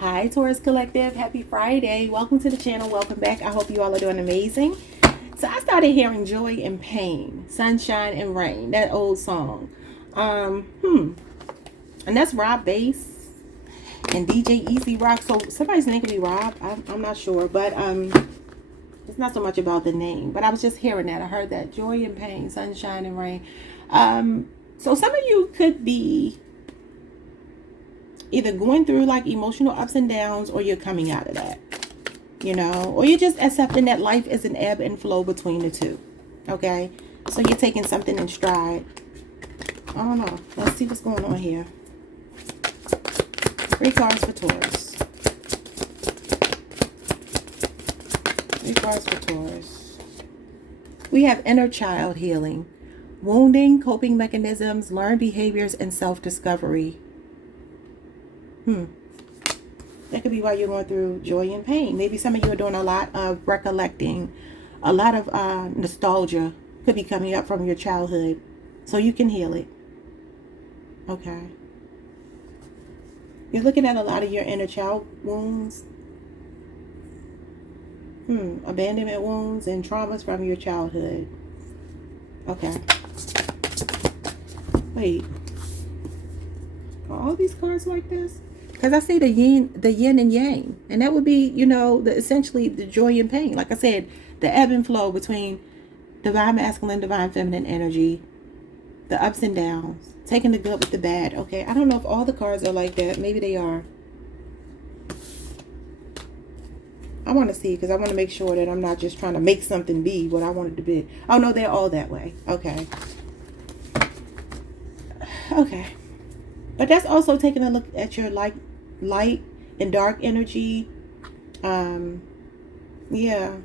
Hi, Taurus Collective. Happy Friday. Welcome to the channel. Welcome back. I hope you all are doing amazing. So I started hearing joy and pain, sunshine and rain, that old song. And that's Rob Bass and DJ Easy Rock. So somebody's name could be Rob. I'm not sure, but it's not so much about the name. But I was just hearing that. I heard that joy and pain, sunshine and rain. So some of you could be either going through like emotional ups and downs, or you're coming out of that, or you're just accepting that life is an ebb and flow between the two. Okay, so you're taking something in stride. I don't know. Let's see what's going on here. 3 cards for Taurus. 3 cards for Taurus. We have inner child healing, wounding, coping mechanisms, learned behaviors, and self-discovery. That could be why you're going through joy and pain. Maybe some of you are doing a lot of recollecting, a lot of nostalgia could be coming up from your childhood, so you can heal it. Okay. You're looking at a lot of your inner child wounds, abandonment wounds and traumas from your childhood. Okay. Wait. Are all these cards like this? Because I see the yin and yang, and that would be, essentially the joy and pain. Like I said, the ebb and flow between divine masculine, divine feminine energy, the ups and downs, taking the good with the bad. Okay, I don't know if all the cards are like that. Maybe they are. I want to see, because I want to make sure that I'm not just trying to make something be what I want it to be. Oh, no, they're all that way. Okay. Okay. But that's also taking a look at your light and dark energy. Yeah.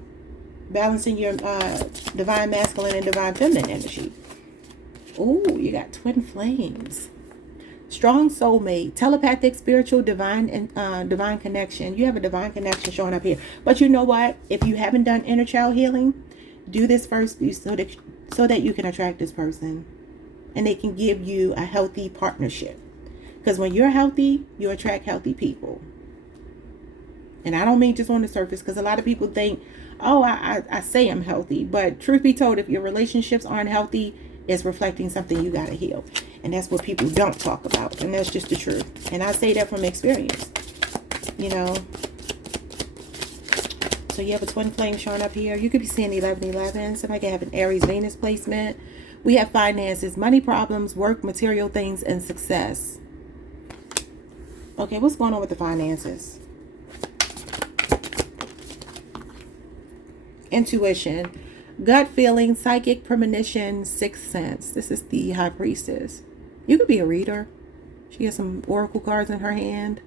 Balancing your divine masculine and divine feminine energy. Ooh, you got twin flames. Strong soulmate, telepathic, spiritual, divine, and divine connection. You have a divine connection showing up here. But you know what? If you haven't done inner child healing, do this first so that you can attract this person, and they can give you a healthy partnership. Because when you're healthy, you attract healthy people. And I don't mean just on the surface, because a lot of people think, oh, I say I'm healthy. But truth be told, if your relationships aren't healthy, it's reflecting something you got to heal. And that's what people don't talk about. And that's just the truth. And I say that from experience. So you have a twin flame showing up here. You could be seeing 1111. Somebody could have an Aries Venus placement. We have finances, money problems, work, material things, and success. Okay, what's going on with the finances? Intuition, gut feeling, psychic premonition, sixth sense. This is the High Priestess. You could be a reader. She has some oracle cards in her hand.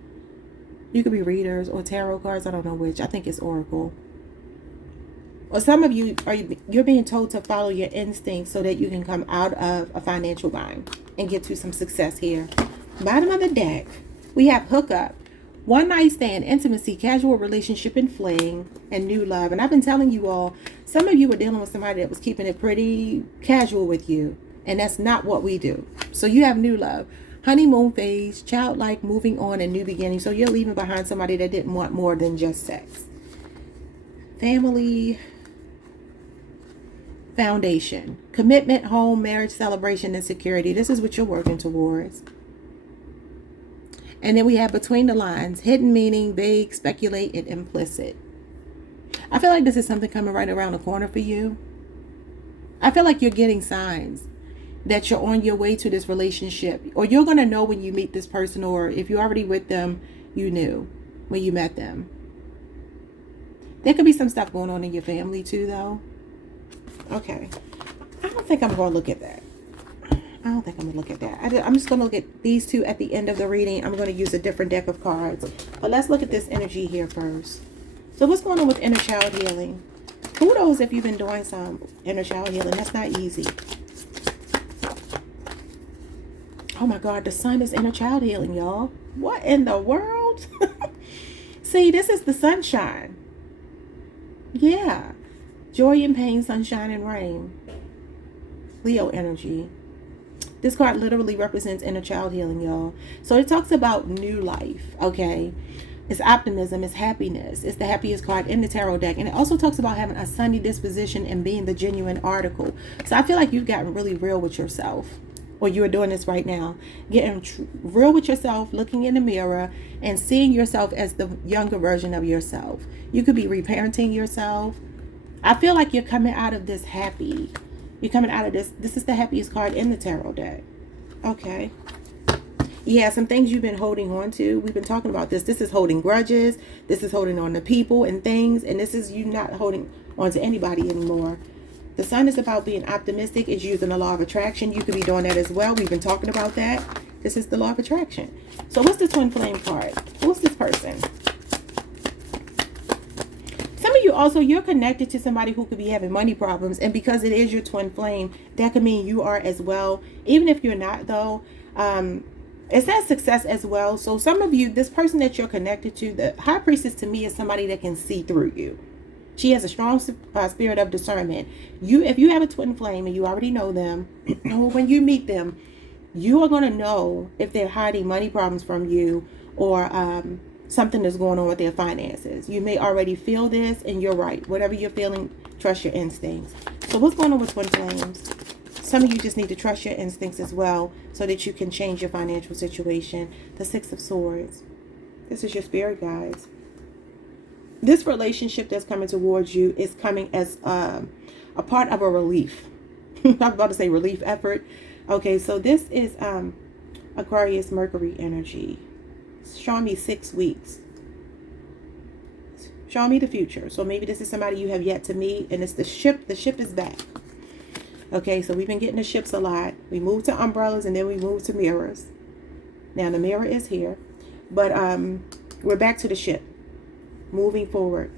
You could be readers or tarot cards. I don't know which. I think it's oracle. Or some of you you're being told to follow your instincts so that you can come out of a financial bind and get to some success here. Bottom of the deck, we have hookup, one night stand, intimacy, casual relationship, and fling, and new love. And I've been telling you all, some of you were dealing with somebody that was keeping it pretty casual with you, and that's not what we do. So you have new love, honeymoon phase, childlike, moving on, and new beginning. So you're leaving behind somebody that didn't want more than just sex. Family, foundation, commitment, home, marriage, celebration, and security. This is what you're working towards. And then we have between the lines, hidden meaning, vague, speculate, and implicit. I feel like this is something coming right around the corner for you. I feel like you're getting signs that you're on your way to this relationship, or you're going to know when you meet this person, or if you're already with them, you knew when you met them. There could be some stuff going on in your family too, though. Okay. I don't think I'm going to look at that. I don't think I'm going to look at that. I'm just going to look at these two at the end of the reading. I'm going to use a different deck of cards. But let's look at this energy here first. So what's going on with inner child healing? Kudos if you've been doing some inner child healing. That's not easy. Oh my God, the sun is inner child healing, y'all. What in the world? See, this is the sunshine. Yeah. Joy and pain, sunshine and rain. Leo energy. This card literally represents inner child healing, y'all. So it talks about new life, okay? It's optimism, it's happiness. It's the happiest card in the tarot deck. And it also talks about having a sunny disposition and being the genuine article. So I feel like you've gotten really real with yourself. Or you are doing this right now. Getting real with yourself, looking in the mirror, and seeing yourself as the younger version of yourself. You could be reparenting yourself. I feel like you're coming out of this happy. You're coming out of this. This is the happiest card in the tarot deck. Okay. Yeah, some things you've been holding on to. We've been talking about this. This is holding grudges. This is holding on to people and things. And this is you not holding on to anybody anymore. The sun is about being optimistic. It's using the law of attraction. You could be doing that as well. We've been talking about that. This is the law of attraction. So what's the twin flame card? Who's this person? Some of you also, you're connected to somebody who could be having money problems. And because it is your twin flame, that could mean you are as well. Even if you're not, though, it says success as well. So some of you, this person that you're connected to, the high priestess to me is somebody that can see through you. She has a strong spirit of discernment. If you have a twin flame and you already know them, when you meet them, you are going to know if they're hiding money problems from you or something is going on with their finances. You may already feel this, and you're right. Whatever you're feeling, trust your instincts. So what's going on with twin flames? Some of you just need to trust your instincts as well so that you can change your financial situation. The Six of Swords. This is your spirit, guys. This relationship that's coming towards you is coming as a part of a relief. I'm about to say relief effort. Okay, so this is Aquarius Mercury energy. It's showing me 6 weeks. Showing me the future. So maybe this is somebody you have yet to meet, and it's the ship. The ship is back. Okay, so we've been getting the ships a lot. We moved to umbrellas and then we moved to mirrors. Now the mirror is here, but we're back to the ship. Moving forward.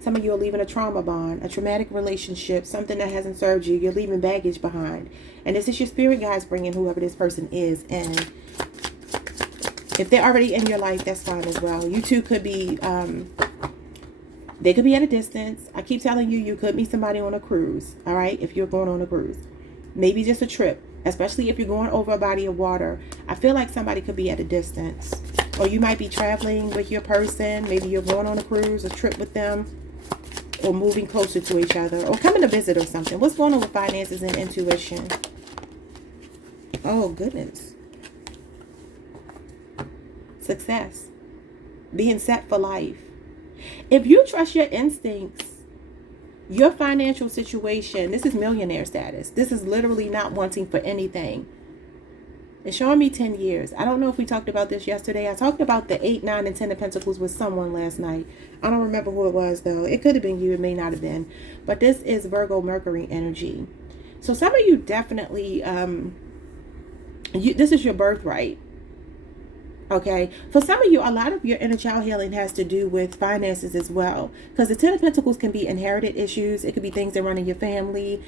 Some of you are leaving a trauma bond, a traumatic relationship, something that hasn't served you. You're leaving baggage behind. And this is your spirit guides bringing whoever this person is. And if they're already in your life, that's fine as well. You two could be, they could be at a distance. I keep telling you, you could meet somebody on a cruise. All right. If you're going on a cruise, maybe just a trip, especially if you're going over a body of water. I feel like somebody could be at a distance. Or you might be traveling with your person. Maybe you're going on a cruise, a trip with them. Or moving closer to each other. Or coming to visit or something. What's going on with finances and intuition? Oh, goodness. Success. Being set for life. If you trust your instincts, your financial situation, this is millionaire status. This is literally not wanting for anything. It's showing me 10 years. I don't know if we talked about this yesterday. I talked about the 8, 9, and 10 of Pentacles with someone last night. I don't remember who it was, though. It could have been you. It may not have been. But this is Virgo Mercury energy. So some of you definitely, this is your birthright. Okay. For some of you, a lot of your inner child healing has to do with finances as well. Because the 10 of Pentacles can be inherited issues. It could be things that run in your family.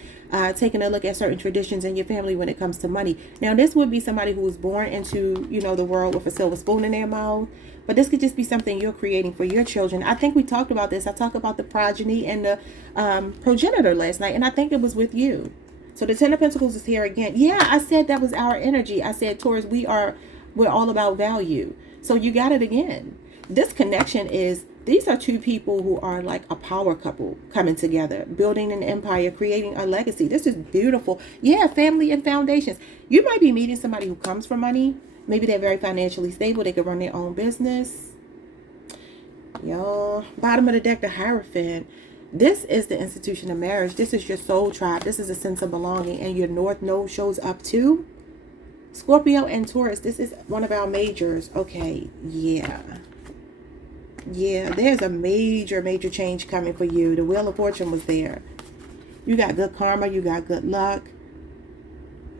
Taking a look at certain traditions in your family when it comes to money. Now, this would be somebody who was born into, the world with a silver spoon in their mouth. But this could just be something you're creating for your children. I think we talked about this. I talked about the progeny and the progenitor last night. And I think it was with you. So the 10 of Pentacles is here again. Yeah, I said that was our energy. I said, Taurus, we're all about value. So you got it again. This connection is, these are two people who are like a power couple coming together, building an empire, creating a legacy. This is beautiful. Yeah, family and foundations. You might be meeting somebody who comes from money. Maybe they're very financially stable. They can run their own business. Y'all, bottom of the deck, the Hierophant. This is the institution of marriage. This is your soul tribe. This is a sense of belonging. And your North Node shows up too. Scorpio and Taurus, this is one of our majors. Okay, yeah, there's a major change coming for you. The Wheel of Fortune was there. You got good karma. You got good luck.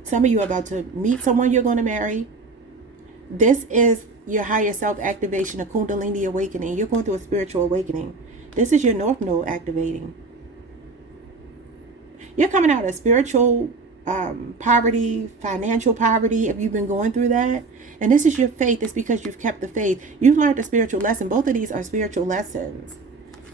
Some of you are about to meet someone you're going to marry. This is your higher self activation, a Kundalini awakening. You're going through a spiritual awakening. This is your North Node activating. You're coming out of spiritual poverty, financial poverty, if you've been going through that. And this is your faith. It's because you've kept the faith. You've learned a spiritual lesson. Both of these are spiritual lessons.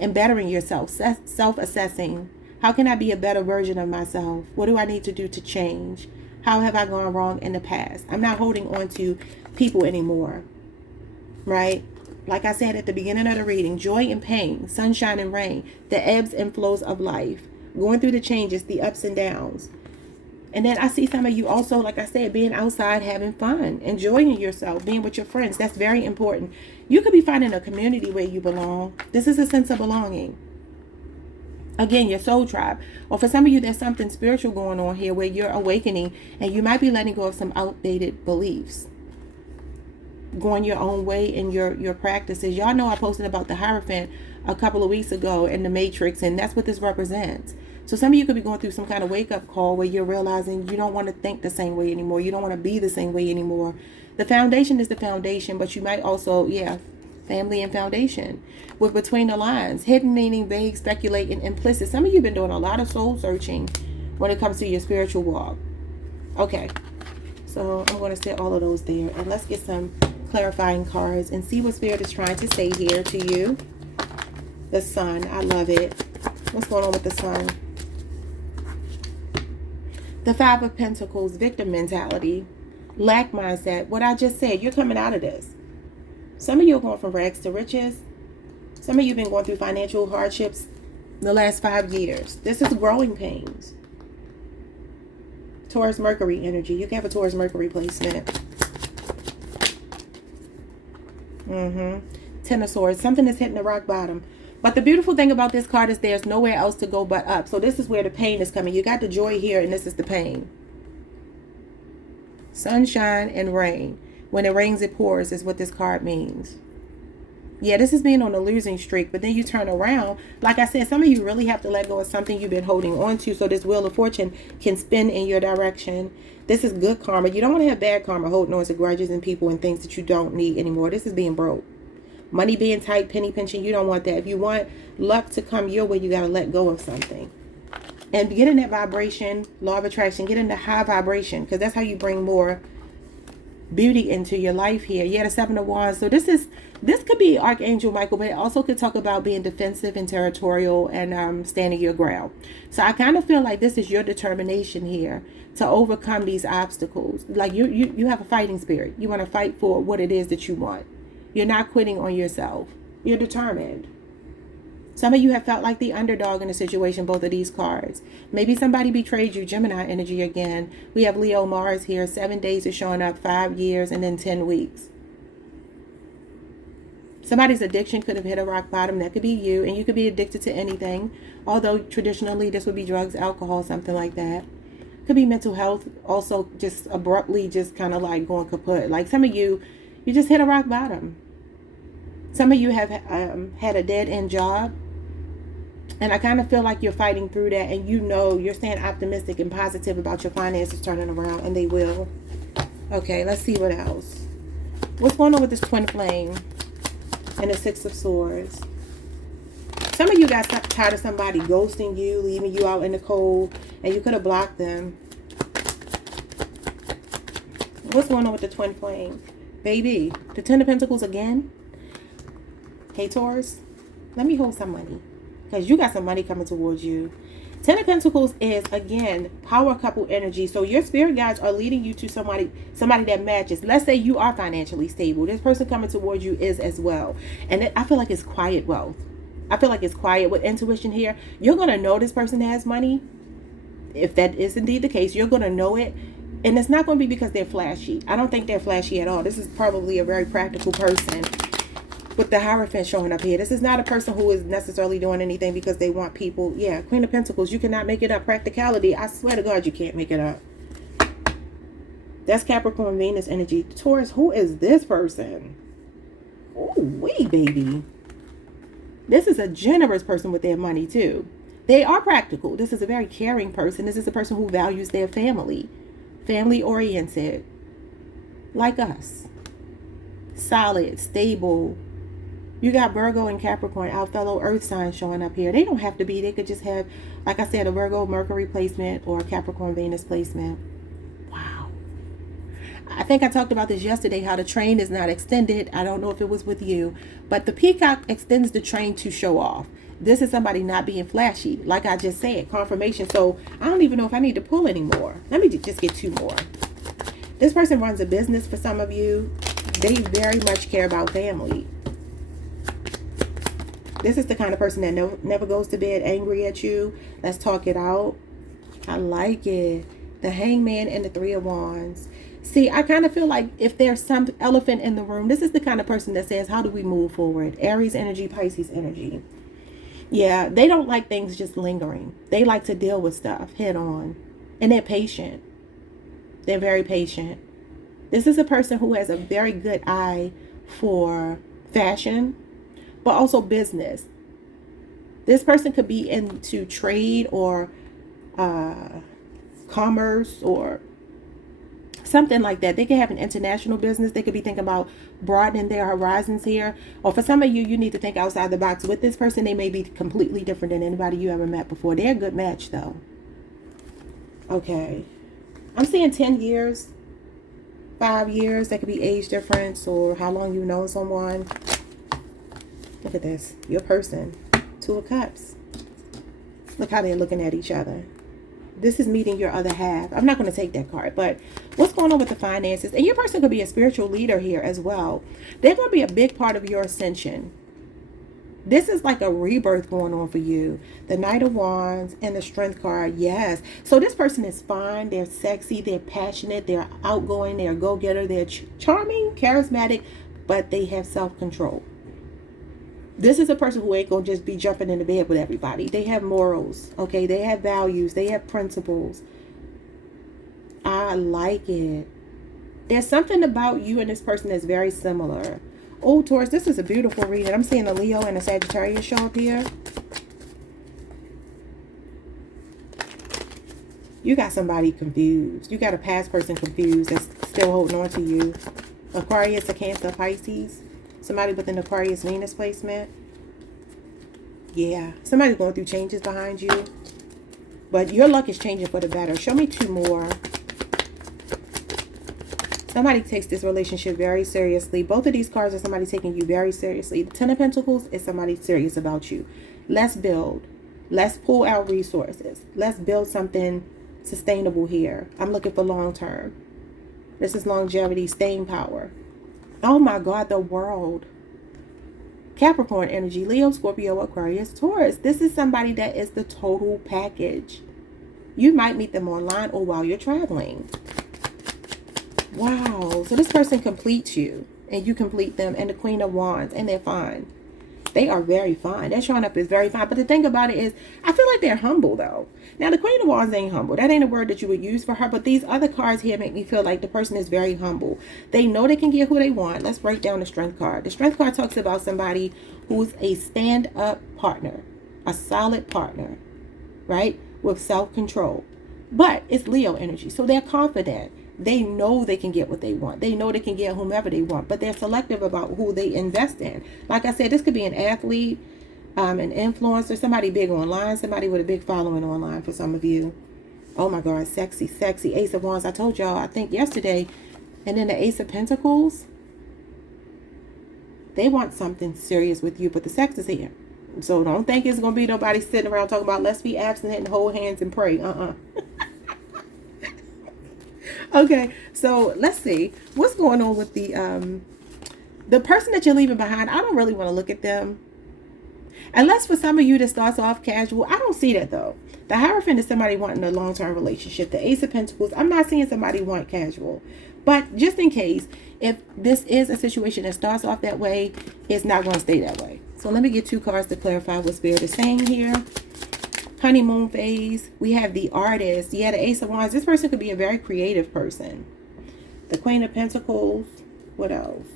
And bettering yourself, self-assessing. How can I be a better version of myself? What do I need to do to change? How have I gone wrong in the past? I'm not holding on to people anymore. Right? Like I said at the beginning of the reading, joy and pain, sunshine and rain, the ebbs and flows of life, going through the changes, the ups and downs. And then I see some of you also, like I said, being outside, having fun, enjoying yourself, being with your friends. That's very important. You could be finding a community where you belong. This is a sense of belonging. Again, your soul tribe. Or for some of you, there's something spiritual going on here where you're awakening and you might be letting go of some outdated beliefs. Going your own way in your practices. Y'all know I posted about the Hierophant a couple of weeks ago in the Matrix, and that's what this represents. So some of you could be going through some kind of wake-up call where you're realizing you don't want to think the same way anymore. You don't want to be the same way anymore. The foundation is the foundation, but you might also, family and foundation. With between the lines, hidden meaning, vague, speculating, implicit. Some of you have been doing a lot of soul searching when it comes to your spiritual walk. Okay, so I'm going to set all of those there, and let's get some clarifying cards and see what Spirit is trying to say here to you. The Sun, I love it. What's going on with the Sun? The Five of Pentacles, victim mentality, lack mindset. What I just said, you're coming out of this. Some of you are going from rags to riches. Some of you have been going through financial hardships the last 5 years. This is growing pains. Taurus Mercury energy. You can have a Taurus Mercury placement. Ten of Swords. Something is hitting the rock bottom. But the beautiful thing about this card is there's nowhere else to go but up. So this is where the pain is coming. You got the joy here, and this is the pain. Sunshine and rain. When it rains, it pours is what this card means. Yeah, this is being on a losing streak, but then you turn around. Like I said, some of you really have to let go of something you've been holding on to so this Wheel of Fortune can spin in your direction. This is good karma. You don't want to have bad karma holding on to grudges and people and things that you don't need anymore. This is being broke. Money being tight, penny pinching, you don't want that. If you want luck to come your way, you got to let go of something. And get in that vibration, law of attraction, get in the high vibration, because that's how you bring more beauty into your life here. Yeah, the Seven of Wands. So this could be Archangel Michael, but it also could talk about being defensive and territorial and standing your ground. So I kind of feel like this is your determination here to overcome these obstacles. Like you have a fighting spirit. You want to fight for what it is that you want. You're not quitting on yourself. You're determined. Some of you have felt like the underdog in a situation, both of these cards. Maybe somebody betrayed you, Gemini energy again. We have Leo Mars here. 7 days is showing up, 5 years, and then 10 weeks. Somebody's addiction could have hit a rock bottom. That could be you, and you could be addicted to anything. Although traditionally this would be drugs, alcohol, something like that. Could be mental health, also just abruptly just kind of like going kaput. Like some of you just hit a rock bottom. Some of you have had a dead-end job. And I kind of feel like you're fighting through that, and you know you're staying optimistic and positive about your finances turning around, and they will. Okay, let's see what else. What's going on with this twin flame and the Six of Swords? Some of you got tired of somebody ghosting you, leaving you out in the cold, and you could have blocked them. What's going on with the twin flame? Baby, the Ten of Pentacles again? Hey, Taurus, let me hold some money. Because you got some money coming towards you. Ten of Pentacles is, again, power couple energy. So your spirit guides are leading you to somebody that matches. Let's say you are financially stable. This person coming towards you is as well. And I feel like it's quiet wealth. I feel like it's quiet with intuition here. You're going to know this person has money. If that is indeed the case, you're going to know it. And it's not going to be because they're flashy. I don't think they're flashy at all. This is probably a very practical person. With the Hierophant showing up here. This is not a person who is necessarily doing anything because they want people. Yeah, Queen of Pentacles. You cannot make it up. Practicality. I swear to God, you can't make it up. That's Capricorn Venus energy. Taurus, who is this person? Oh, wait, baby. This is a generous person with their money, too. They are practical. This is a very caring person. This is a person who values their family. Family-oriented. Like us. Solid, stable. You got Virgo and Capricorn, our fellow earth signs showing up here. They don't have to be. They could just have, like I said, a Virgo Mercury placement or a Capricorn Venus placement. Wow. I think I talked about this yesterday, how the train is not extended. I don't know if it was with you, but the peacock extends the train to show off. This is somebody not being flashy. Like I just said, confirmation. So I don't even know if I need to pull anymore. Let me just get 2 more. This person runs a business for some of you. They very much care about family. This is the kind of person that never goes to bed angry at you. Let's talk it out. I like it. The Hangman and the Three of Wands. See, I kind of feel like if there's some elephant in the room, this is the kind of person that says, how do we move forward? Aries energy, Pisces energy. Yeah, they don't like things just lingering. They like to deal with stuff head on. And they're patient. They're very patient. This is a person who has a very good eye for fashion, but also business. This person could be into trade or commerce or something like that. They could have an international business. They could be thinking about broadening their horizons here. Or for some of you, you need to think outside the box. With this person, they may be completely different than anybody you ever met before. They're a good match, though. Okay. I'm seeing 10 years, 5 years. That could be age difference or how long you know someone. Look at this. Your person. Two of Cups. Look how they're looking at each other. This is meeting your other half. I'm not going to take that card, but what's going on with the finances? And your person could be a spiritual leader here as well. They're going to be a big part of your ascension. This is like a rebirth going on for you. The Knight of Wands and the Strength card. Yes. So this person is fine. They're sexy. They're passionate. They're outgoing. They're a go-getter. They're charming, charismatic, but they have self-control. This is a person who ain't going to just be jumping into bed with everybody. They have morals, okay? They have values. They have principles. I like it. There's something about you and this person that's very similar. Oh, Taurus, this is a beautiful reading. I'm seeing a Leo and a Sagittarius show up here. You got somebody confused. You got a past person confused that's still holding on to you. Aquarius, a Cancer, Pisces. Somebody with an Aquarius Venus placement. Yeah. Somebody's going through changes behind you. But your luck is changing for the better. Show me two more. Somebody takes this relationship very seriously. Both of these cards are somebody taking you very seriously. The Ten of Pentacles is somebody serious about you. Let's build. Let's pull out resources. Let's build something sustainable here. I'm looking for long term. This is longevity, staying power. Oh my God, the World. Capricorn energy, Leo, Scorpio, Aquarius, Taurus. This is somebody that is the total package. You might meet them online or while you're traveling. Wow. So this person completes you and you complete them. And the Queen of Wands, and they're fine. They are very fine. They're showing up as very fine. But the thing about it is, I feel like they're humble though. Now the Queen of Wands ain't humble. That ain't a word that you would use for her. But these other cards here make me feel like the person is very humble. They know they can get who they want. Let's break down the Strength card. The Strength card talks about somebody who's a stand-up partner. A solid partner. Right? With self-control. But it's Leo energy. So they're confident. They know they can get what they want. They know they can get whomever they want. But they're selective about who they invest in. Like I said, this could be an athlete, an influencer, somebody big online, somebody with a big following online for some of you. Oh my God, sexy, sexy. Ace of Wands. I told y'all, I think yesterday. And then the Ace of Pentacles. They want something serious with you, but the sex is here. So don't think it's going to be nobody sitting around talking about let's be abstinent and hold hands and pray. Okay, so let's see what's going on with the person that you're leaving behind. I don't really want to look at them. Unless for some of you that starts off casual. I don't see that though. The Hierophant is somebody wanting a long-term relationship. The Ace of Pentacles, I'm not seeing somebody want casual. But just in case, if this is a situation that starts off that way, it's not going to stay that way. So let me get two cards to clarify what Spirit is saying here. Honeymoon phase. We have the Artist. Yeah, the Ace of Wands. This person could be a very creative person. The Queen of Pentacles. What else?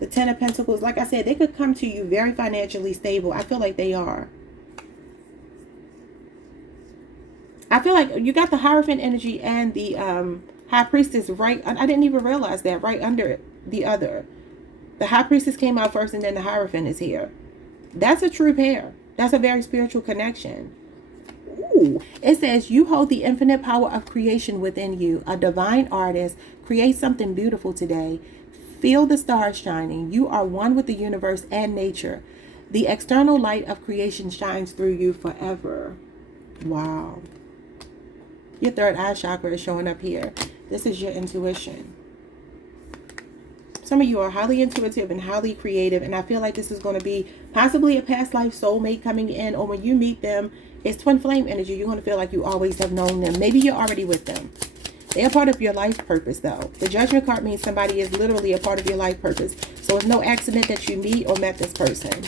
The Ten of Pentacles. Like I said, they could come to you very financially stable. I feel like they are. I feel like you got the Hierophant energy and the High Priestess right. I didn't even realize that right under the other. The High Priestess came out first and then the Hierophant is here. That's a true pair. That's a very spiritual connection. Ooh, it says you hold the infinite power of creation within you. A divine artist. Create something beautiful today. Feel the stars shining. You are one with the universe and nature. The external light of creation shines through you forever. Wow. Your third eye chakra is showing up here. This is your intuition. Some of you are highly intuitive and highly creative, and I feel like this is going to be possibly a past life soulmate coming in, or when you meet them, it's twin flame energy. You're going to feel like you always have known them. Maybe you're already with them. They are part of your life purpose, though. The Judgment card means somebody is literally a part of your life purpose. So it's no accident that you meet or met this person.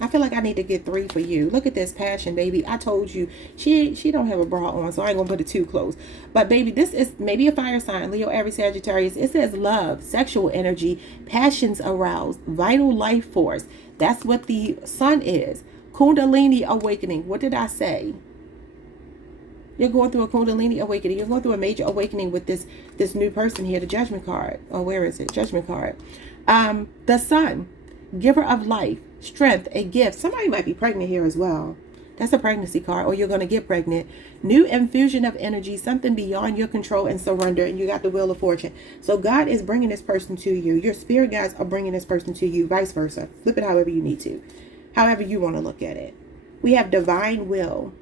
I feel like I need to get 3 for you. Look at this passion, baby. I told you she don't have a bra on, so I ain't gonna put it too close. But baby, this is maybe a fire sign, Leo, Aries, Sagittarius. It says love, sexual energy, passions aroused, vital life force. That's what the sun is. Kundalini awakening. What did I say? You're going through a Kundalini awakening. You're going through a major awakening with this new person here, the Judgment card. Oh, where is it? Judgment card. The sun, giver of life, strength, a gift. Somebody might be pregnant here as well. That's a pregnancy card, or you're going to get pregnant. New infusion of energy, something beyond your control and surrender, and you got the Wheel of Fortune. So God is bringing this person to you. Your spirit guides are bringing this person to you, vice versa. Flip it however you need to, however you want to look at it. We have divine will.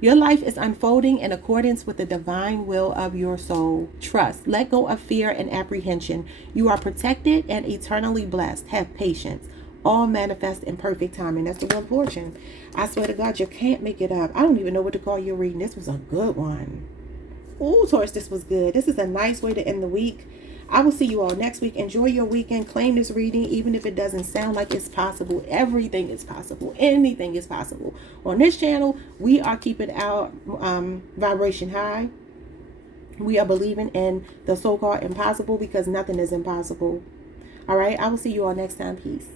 Your life is unfolding in accordance with the divine will of your soul. Trust. Let go of fear and apprehension. You are protected and eternally blessed. Have patience. All manifest in perfect timing. That's the Wheel of Fortune. I swear to God, you can't make it up. I don't even know what to call your reading. This was a good one. Oh, Taurus, this was good. This is a nice way to end the week. I will see you all next week. Enjoy your weekend. Claim this reading, even if it doesn't sound like it's possible. Everything is possible. Anything is possible. On this channel, we are keeping our vibration high. We are believing in the so-called impossible, because nothing is impossible. All right. I will see you all next time. Peace.